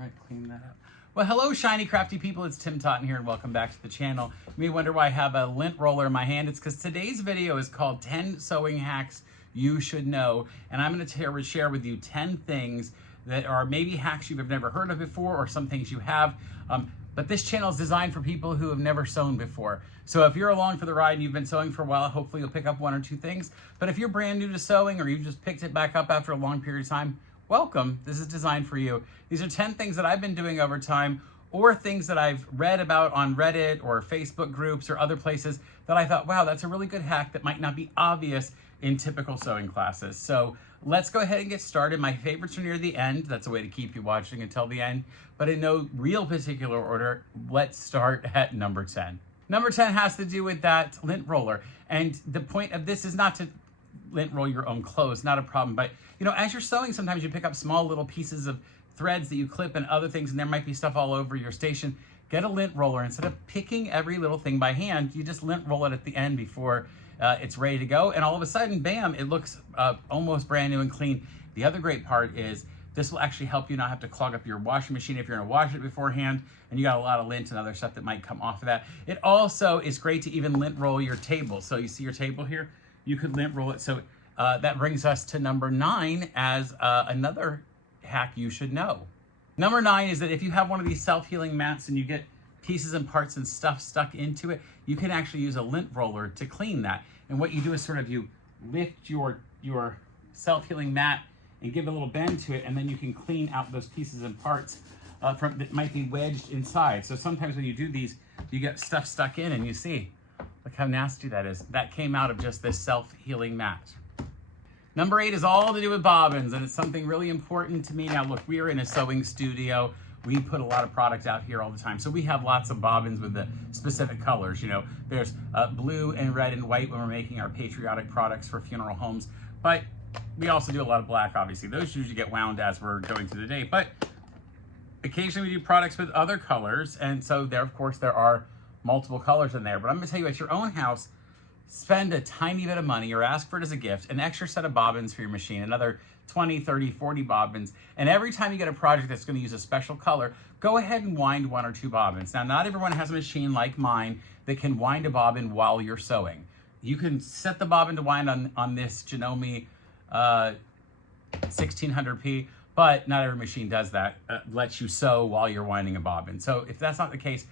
All right, clean that up. Well, hello, shiny, crafty people. It's Tim Totten here, and welcome back to the channel. You may wonder why I have a lint roller in my hand. It's because today's video is called 10 Sewing Hacks You Should Know, and I'm going to share with you 10 things that are maybe hacks you've never heard of before, or some things you have. But this channel is designed for people who have never sewn before. So if you're along for the ride and you've been sewing for a while, hopefully you'll pick up one or two things. But if you're brand new to sewing, or you just picked it back up after a long period of time, welcome. This is designed for you. These are 10 things that I've been doing over time, or things that I've read about on Reddit or Facebook groups or other places that I thought, wow, that's a really good hack that might not be obvious in typical sewing classes. So let's go ahead and get started. My favorites are near the end. That's a way to keep you watching until the end. But in no real particular order, let's start at number 10. Number 10 has to do with that lint roller. And the point of this is not to lint roll your own clothes, not a problem. But you know, as you're sewing, sometimes you pick up small little pieces of threads that you clip and other things, and there might be stuff all over your station. Get a lint roller. Instead of picking every little thing by hand, you just lint roll it at the end before it's ready to go. And all of a sudden, bam, it looks almost brand new and clean. The other great part is this will actually help you not have to clog up your washing machine if you're gonna wash it beforehand and you got a lot of lint and other stuff that might come off of that. It also is great to even lint roll your table. So you see your table here? You could lint roll it. So that brings us to number 9 as another hack you should know. Number 9 is that if you have one of these self-healing mats and you get pieces and parts and stuff stuck into it, you can actually use a lint roller to clean that. And what you do is sort of you lift your self-healing mat and give a little bend to it, and then you can clean out those pieces and parts that might be wedged inside. So sometimes when you do these, you get stuff stuck in, and you see, look how nasty that is. That came out of just this self-healing mat. Number 8 is all to do with bobbins, and it's something really important to me. Now look, we are in a sewing studio. We put a lot of product out here all the time. So we have lots of bobbins with the specific colors. You know, there's blue and red and white when we're making our patriotic products for funeral homes. But we also do a lot of black, obviously. Those usually get wound as we're going through the day. But occasionally we do products with other colors. And so there, of course, there are multiple colors in there. But I'm going to tell you, at your own house, spend a tiny bit of money or ask for it as a gift, an extra set of bobbins for your machine, another 20, 30, 40 bobbins. And every time you get a project that's going to use a special color, go ahead and wind 1 or 2 bobbins. Now, not everyone has a machine like mine that can wind a bobbin while you're sewing. You can set the bobbin to wind on this Janome 1600p, but not every machine does that, lets you sew while you're winding a bobbin. So if that's not the case,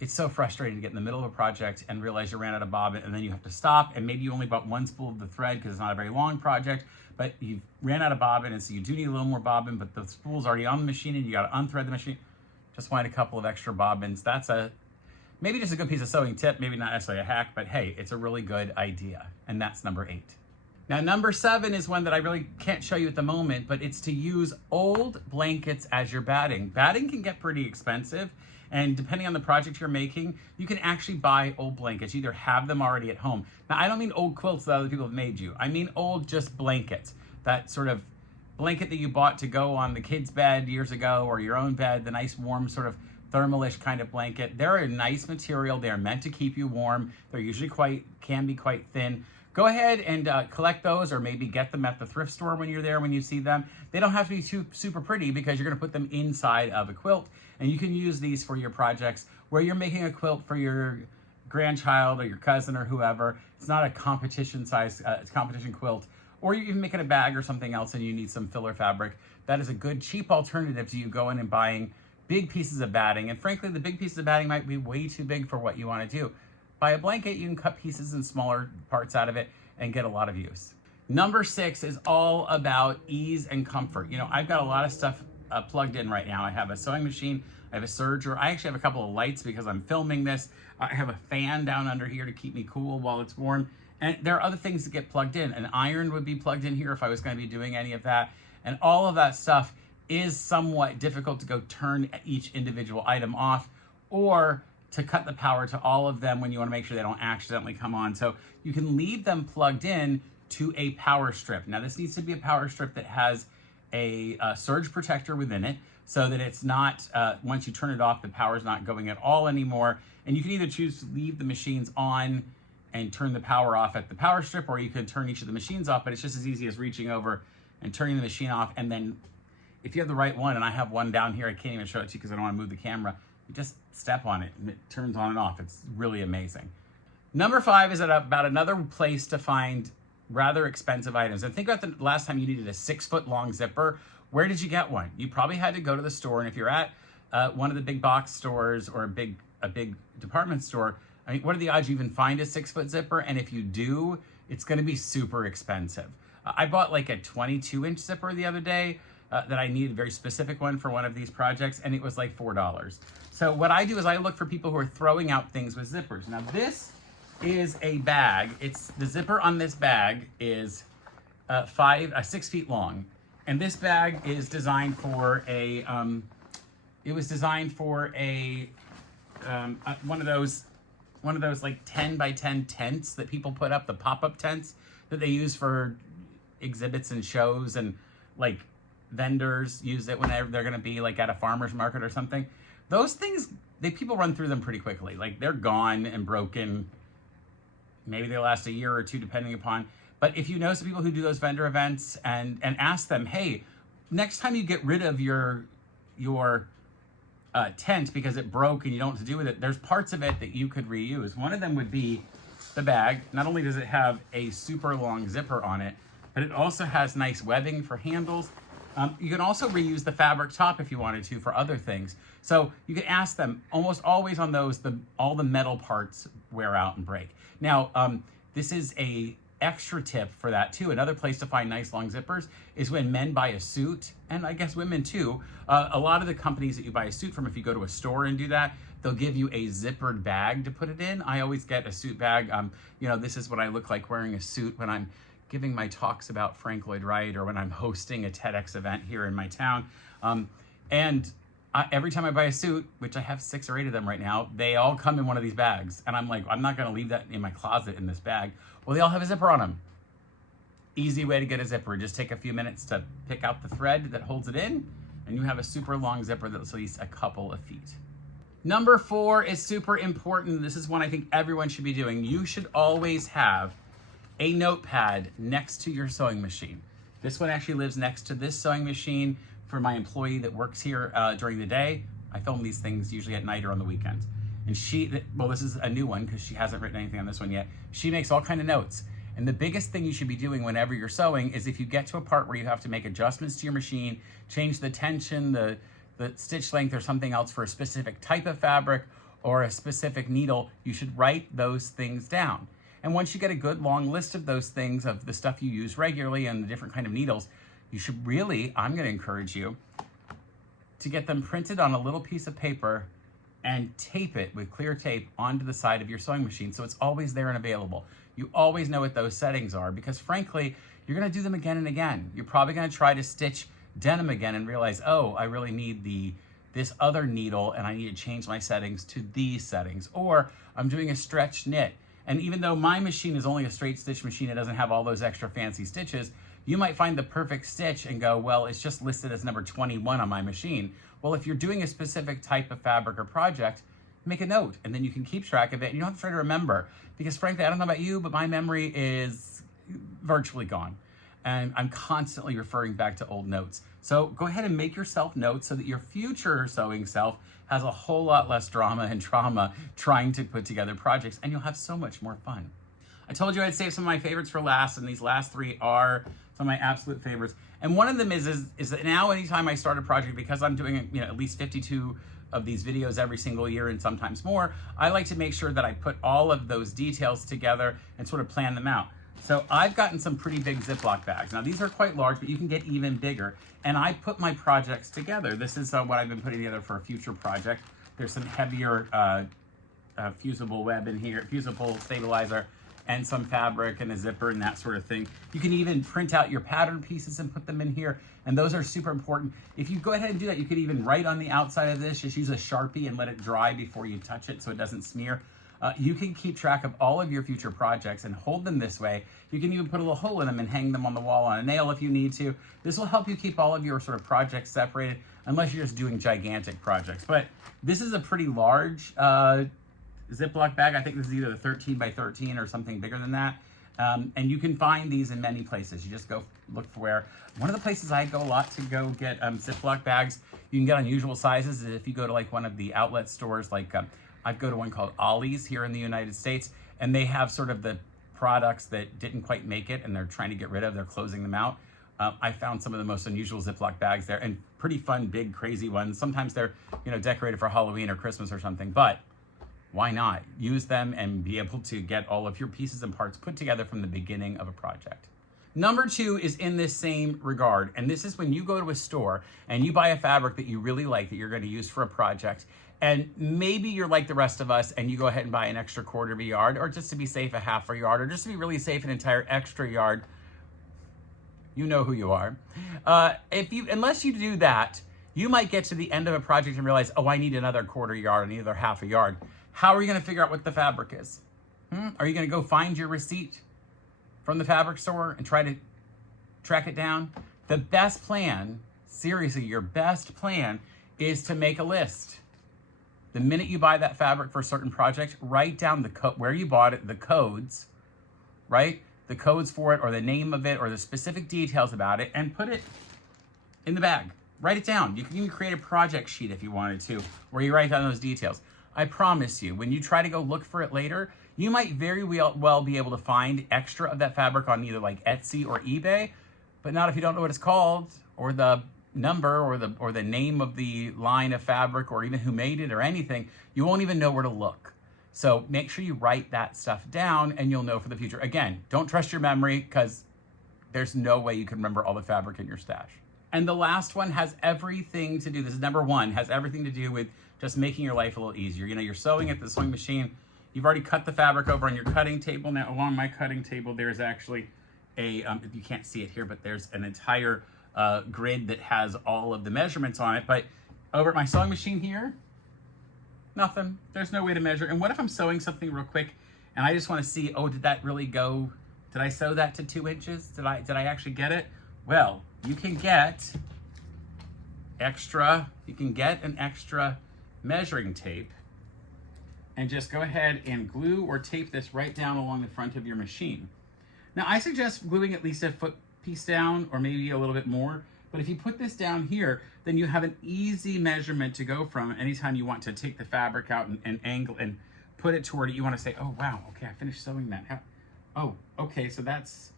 it's so frustrating to get in the middle of a project and realize you ran out of bobbin, and then you have to stop, and maybe you only bought 1 spool of the thread because it's not a very long project, but you ran out of bobbin, and so you do need a little more bobbin, but the spool's already on the machine and you got to unthread the machine. Just wind a couple of extra bobbins. That's maybe just a good piece of sewing tip, maybe not necessarily a hack, but hey, it's a really good idea. And that's number 8. Now, number 7 is one that I really can't show you at the moment, but it's to use old blankets as your batting. Batting can get pretty expensive, and depending on the project you're making, you can actually buy old blankets. You either have them already at home. Now, I don't mean old quilts that other people have made you. I mean old just blankets. That sort of blanket that you bought to go on the kid's bed years ago, or your own bed, the nice warm sort of thermalish kind of blanket. They're a nice material. They're meant to keep you warm. They're usually can be quite thin. Go ahead and collect those, or maybe get them at the thrift store when you're there, when you see them. They don't have to be too super pretty, because you're going to put them inside of a quilt, and you can use these for your projects where you're making a quilt for your grandchild or your cousin or whoever. It's not a competition size, competition quilt, or you're even making a bag or something else and you need some filler fabric. That is a good cheap alternative to you going and buying big pieces of batting. And frankly, the big pieces of batting might be way too big for what you want to do. Buy a blanket, you can cut pieces and smaller parts out of it and get a lot of use. Number 6 is all about ease and comfort. You know, I've got a lot of stuff plugged in right now. I have a sewing machine, I have a serger, I actually have a couple of lights because I'm filming this. I have a fan down under here to keep me cool while it's warm. And there are other things that get plugged in. An iron would be plugged in here if I was going to be doing any of that. And all of that stuff is somewhat difficult to go turn each individual item off, or to cut the power to all of them when you want to make sure they don't accidentally come on. So you can leave them plugged in to a power strip. Now, this needs to be a power strip that has a surge protector within it, so that it's not, once you turn it off, the power's not going at all anymore. And you can either choose to leave the machines on and turn the power off at the power strip, or you could turn each of the machines off, but it's just as easy as reaching over and turning the machine off and then if you have the right one, and I have one down here, I can't even show it to you because I don't want to move the camera. You just step on it and it turns on and off. It's really amazing. Number 5 is about another place to find rather expensive items. And think about the last time you needed a 6-foot long zipper. Where did you get one? You probably had to go to the store, and if you're at one of the big box stores or a big department store, I mean, what are the odds you even find a 6-foot zipper? And if you do, it's going to be super expensive. I bought like a 22-inch zipper the other day that I needed, a very specific one for one of these projects, and it was like $4. So what I do is I look for people who are throwing out things with zippers. Now this is a bag. It's the zipper on this bag is 6 feet long, and this bag is designed for a one of those like 10 by 10 tents that people put up, the pop-up tents that they use for exhibits and shows, and like vendors use it whenever they're going to be like at a farmer's market or something. Those things, people run through them pretty quickly. Like they're gone and broken. Maybe they last a year or two depending upon. But if you know some people who do those vendor events and ask them, hey, next time you get rid of your tent because it broke and you don't know what to do with it, there's parts of it that you could reuse. One of them would be the bag. Not only does it have a super long zipper on it, but it also has nice webbing for handles. You can also reuse the fabric top if you wanted to for other things. So you can ask them. Almost always on those, all the metal parts wear out and break. Now, this is a extra tip for that too. Another place to find nice long zippers is when men buy a suit, and I guess women too. A lot of the companies that you buy a suit from, if you go to a store and do that, they'll give you a zippered bag to put it in. I always get a suit bag. You know, this is what I look like wearing a suit when I'm giving my talks about Frank Lloyd Wright or when I'm hosting a TEDx event here in my town. Every time I buy a suit, which I have 6 or 8 of them right now, they all come in one of these bags. And I'm like, I'm not going to leave that in my closet in this bag. Well, they all have a zipper on them. Easy way to get a zipper. Just take a few minutes to pick out the thread that holds it in, and you have a super long zipper that's at least a couple of feet. Number 4 is super important. This is one I think everyone should be doing. You should always have a notepad next to your sewing machine. This one actually lives next to this sewing machine for my employee that works here during the day. I film these things usually at night or on the weekends. And this is a new one because she hasn't written anything on this one yet. She makes all kinds of notes. And the biggest thing you should be doing whenever you're sewing is if you get to a part where you have to make adjustments to your machine, change the tension, the stitch length or something else for a specific type of fabric or a specific needle, you should write those things down. And once you get a good long list of those things, of the stuff you use regularly and the different kind of needles, you should really, I'm going to encourage you to get them printed on a little piece of paper and tape it with clear tape onto the side of your sewing machine so it's always there and available. You always know what those settings are because frankly, you're going to do them again and again. You're probably going to try to stitch denim again and realize, oh, I really need this other needle and I need to change my settings to these settings. Or I'm doing a stretch knit. And even though my machine is only a straight stitch machine, it doesn't have all those extra fancy stitches, you might find the perfect stitch and go, well, it's just listed as number 21 on my machine. Well, if you're doing a specific type of fabric or project, make a note and then you can keep track of it. And you don't have to try to remember because frankly, I don't know about you, but my memory is virtually gone. And I'm constantly referring back to old notes. So go ahead and make yourself notes so that your future sewing self has a whole lot less drama and trauma trying to put together projects, and you'll have so much more fun. I told you I'd save some of my favorites for last, and these last 3 are some of my absolute favorites. And one of them is that now anytime I start a project, because I'm doing at least 52 of these videos every single year and sometimes more, I like to make sure that I put all of those details together and sort of plan them out. So I've gotten some pretty big Ziploc bags. Now these are quite large, but you can get even bigger. And I put my projects together. This is what I've been putting together for a future project. There's some heavier fusible web in here, fusible stabilizer, and some fabric and a zipper and that sort of thing. You can even print out your pattern pieces and put them in here. And those are super important. If you go ahead and do that, you could even write on the outside of this, just use a Sharpie and let it dry before you touch it so it doesn't smear. You can keep track of all of your future projects and hold them this way. You can even put a little hole in them and hang them on the wall on a nail if you need to. This will help you keep all of your sort of projects separated, unless you're just doing gigantic projects. But this is a pretty large Ziploc bag. I think this is either the 13 by 13 or something bigger than that. And you can find these in many places. You just go look for where. One of the places I go a lot to go get Ziploc bags, you can get unusual sizes. If you go to like one of the outlet stores, like I go to one called Ollie's here in the United States, and they have sort of the products that didn't quite make it and they're trying to get rid of, they're closing them out. I found some of the most unusual Ziploc bags there, and pretty fun, big, crazy ones. Sometimes they're, you know, decorated for Halloween or Christmas or something, but why not use them and be able to get all of your pieces and parts put together from the beginning of a project. Number 2 is in this same regard, and this is when you go to a store and you buy a fabric that you really like that you're going to use for a project, and maybe you're like the rest of us and you go ahead and buy an extra quarter of a yard, or just to be safe, a half a yard, or just to be really safe, an entire extra yard. You know who you are. Unless you do that, you might get to the end of a project and realize, oh, I need another quarter yard, I need another half a yard. How are you going to figure out what the fabric is? Are you going to go find your receipt from the fabric store and try to track it down? The best plan, seriously, your best plan is to make a list. The minute you buy that fabric for a certain project, write down where you bought it, the codes, right? The codes for it, or the name of it, or the specific details about it, and put it in the bag. Write it down. You can even create a project sheet if you wanted to, where you write down those details. I promise you, when you try to go look for it later, you might very well be able to find extra of that fabric on either like Etsy or eBay, but not if you don't know what it's called, or the number, or the name of the line of fabric, or even who made it or anything. You won't even know where to look. So make sure you write that stuff down and you'll know for the future. Again, don't trust your memory, because there's no way you can remember all the fabric in your stash. And the last one has everything to do, this is number 1, has everything to do with just making your life a little easier. You know, you're sewing at the sewing machine, you've already cut the fabric over on your cutting table. Now along my cutting table, there's actually a, if you can't see it here, but there's an entire grid that has all of the measurements on it. But over at my sewing machine here, nothing. There's no way to measure. And what if I'm sewing something real quick and I just want to see, oh, did that really go, did I sew that to 2 inches? Did I actually get it? Well, you can get an extra measuring tape, and just go ahead and glue or tape this right down along the front of your machine. Now, I suggest gluing at least a foot piece down, or maybe a little bit more. But if you put this down here, then you have an easy measurement to go from anytime you want to take the fabric out and angle and put it toward it. You want to say, oh, wow, okay, I finished sewing that. Oh, okay, so that's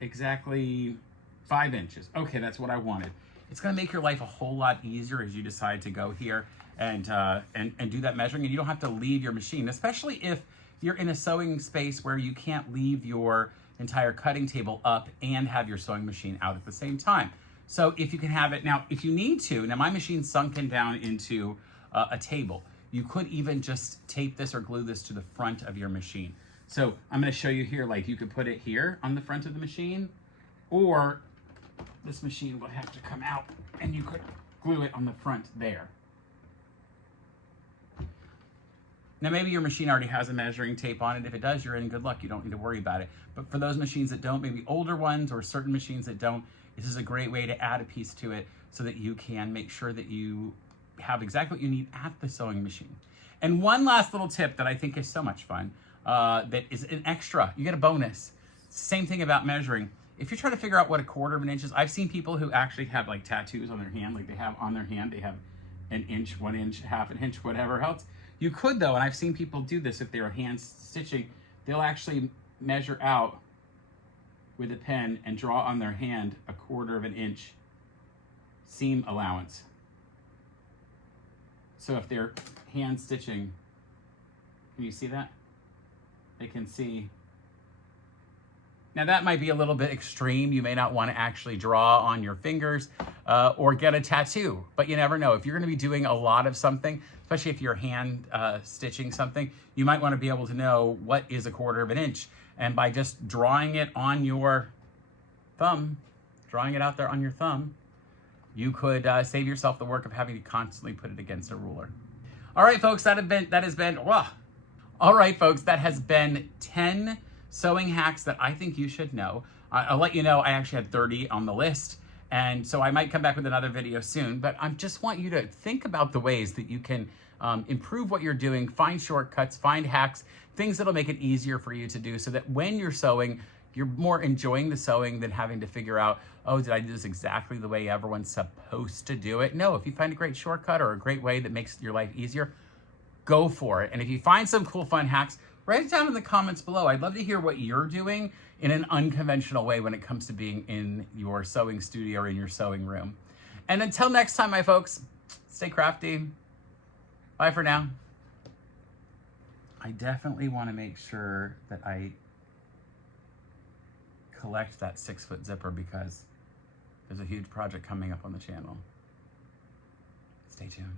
exactly 5 inches. Okay, that's what I wanted. It's going to make your life a whole lot easier as you decide to go here and do that measuring, and you don't have to leave your machine, especially if you're in a sewing space where you can't leave your entire cutting table up and have your sewing machine out at the same time. So if you can have it, now if you need to, now my machine's sunken down into a table. You could even just tape this or glue this to the front of your machine. So I'm going to show you here, like you could put it here on the front of the machine, or this machine will have to come out and you could glue it on the front there. Now, maybe your machine already has a measuring tape on it. If it does, you're in good luck. You don't need to worry about it. But for those machines that don't, maybe older ones or certain machines that don't, this is a great way to add a piece to it so that you can make sure that you have exactly what you need at the sewing machine. And one last little tip that I think is so much fun, that is an extra. You get a bonus. Same thing about measuring. If you're trying to figure out what a quarter of an inch is, I've seen people who actually have like tattoos on their hand, like they have on their hand, they have an inch, 1 inch, half an inch, whatever else. You could though, and I've seen people do this if they're hand stitching, they'll actually measure out with a pen and draw on their hand a 1/4 of an inch seam allowance. So if they're hand stitching, can you see that? They can see. Now that might be a little bit extreme. You may not want to actually draw on your fingers or get a tattoo, but you never know. If you're going to be doing a lot of something, especially if you're hand stitching something, you might want to be able to know what is a 1/4 of an inch. And by just drawing it on your thumb, drawing it out there on your thumb, you could save yourself the work of having to constantly put it against a ruler. All right, folks, that has been 10 sewing hacks that I think you should know. I'll let you know I actually had 30 on the list, and so I might come back with another video soon, but I just want you to think about the ways that you can improve what you're doing, find shortcuts, find hacks, things that'll make it easier for you to do so that when you're sewing, you're more enjoying the sewing than having to figure out, oh, did I do this exactly the way everyone's supposed to do it? No, if you find a great shortcut or a great way that makes your life easier, go for it. And if you find some cool, fun hacks, write it down in the comments below. I'd love to hear what you're doing in an unconventional way when it comes to being in your sewing studio or in your sewing room. And until next time, my folks, stay crafty. Bye for now. I definitely want to make sure that I collect that 6-foot zipper because there's a huge project coming up on the channel. Stay tuned.